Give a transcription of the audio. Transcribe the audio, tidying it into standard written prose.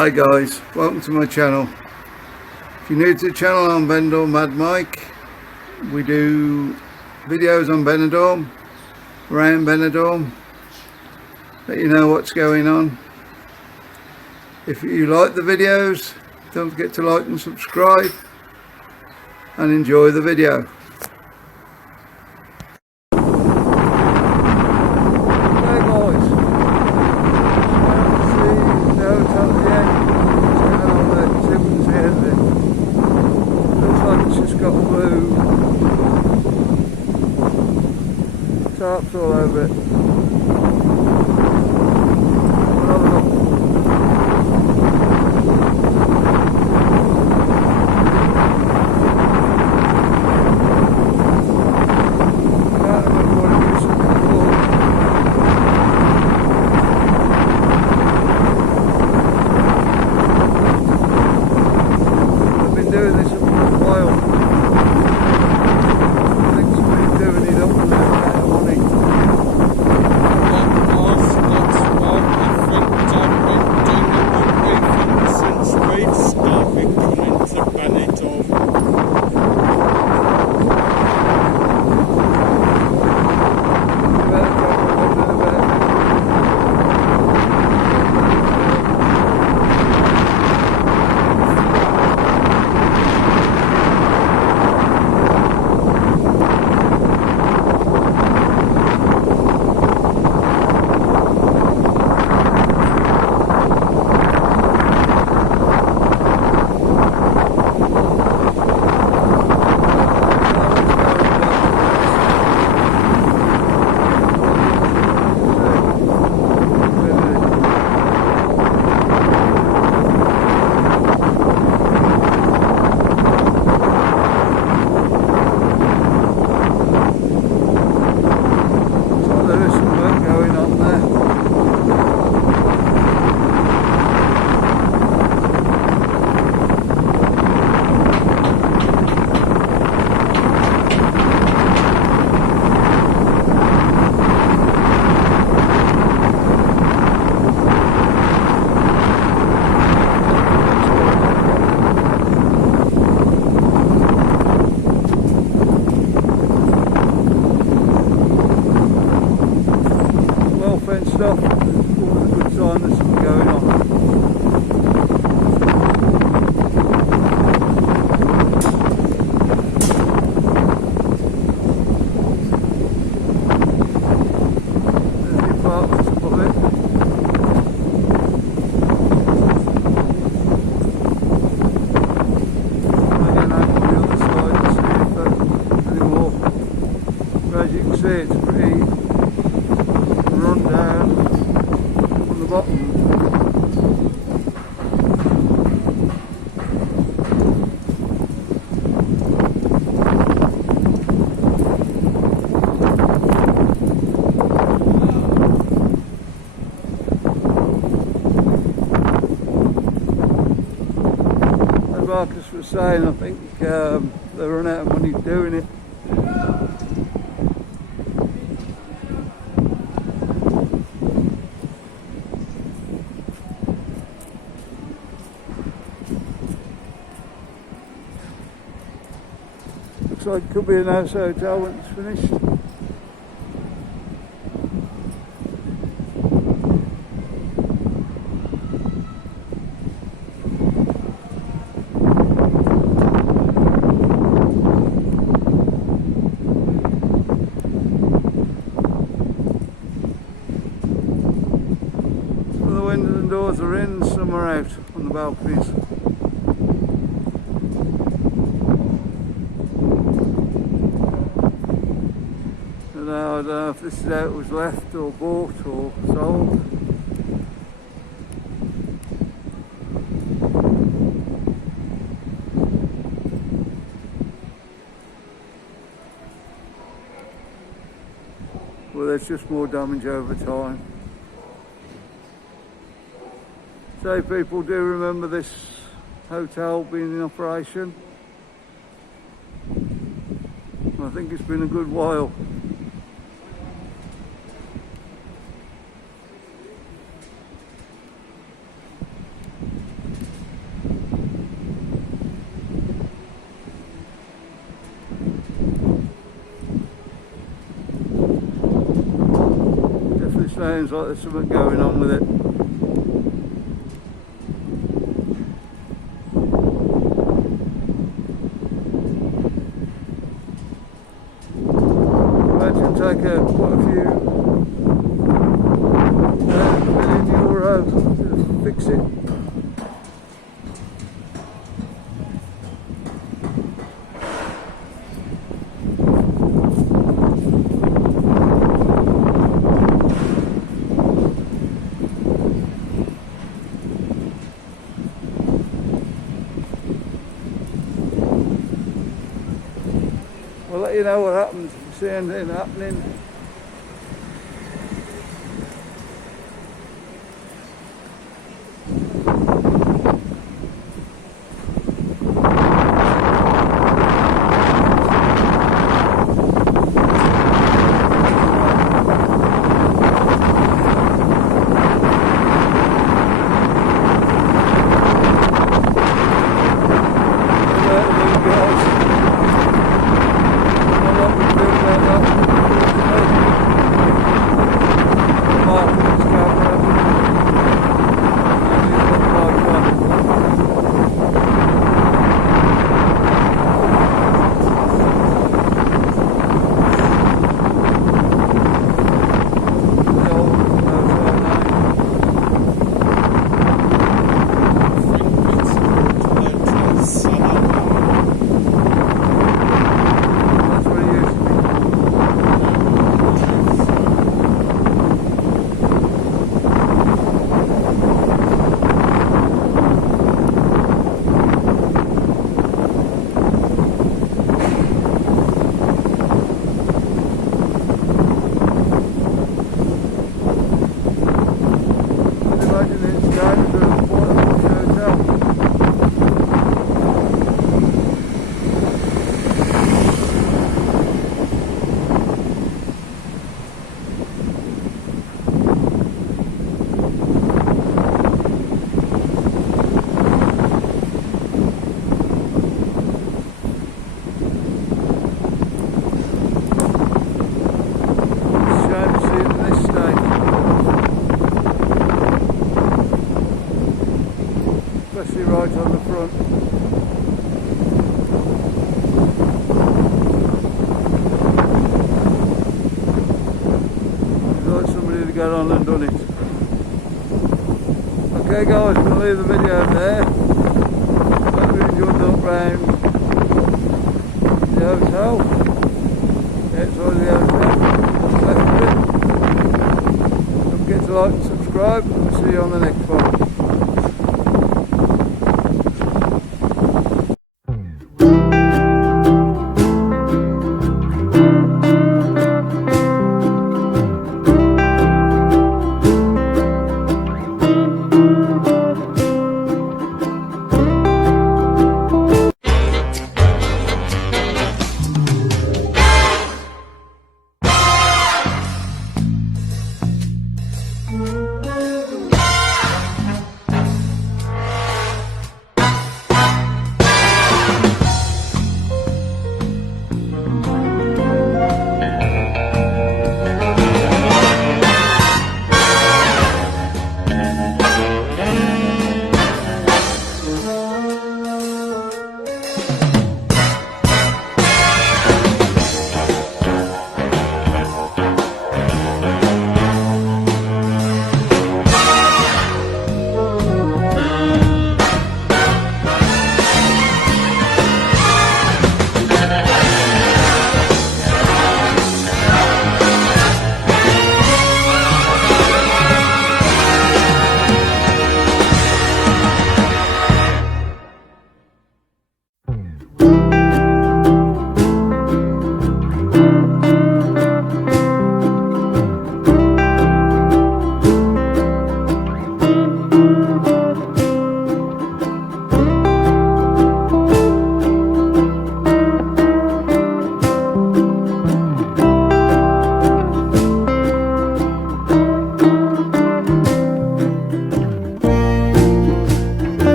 Hi guys, welcome to my channel. If you're new to the channel, I'm Benidorm Mad Mike. We do videos on Benidorm, around Benidorm, let you know what's going on. If you like the videos, don't forget to like and subscribe and enjoy the video. Tarps all over it. I've been doing this for a while. Thanks for doing it up and down. Stuff, all the good time that's going on. There's the apartments above it. Again, out on the other side to see if there's any more. But as you can see, it's pretty run down from the bottom. As Marcus was saying, I think they run out of money doing it. Looks like it could be a nice hotel when it's finished. Some of the windows and doors are in, some are out on the balconies. I don't know if this is how it was left or bought or sold. Well, there's just more damage over time. So people do remember this hotel being in operation. I think it's been a good while. sounds like there's something going on with it. Imagine take quite a few €1 million to fix it. We'll let you know what happens if you see anything happening. Especially right on the front. I'd like somebody to get on and done it. Okay guys, we'll leave the video there. Hope you enjoyed the look round the hotel. Outside the hotel. Left of it. Don't forget to like and subscribe, and we'll see you on the next one.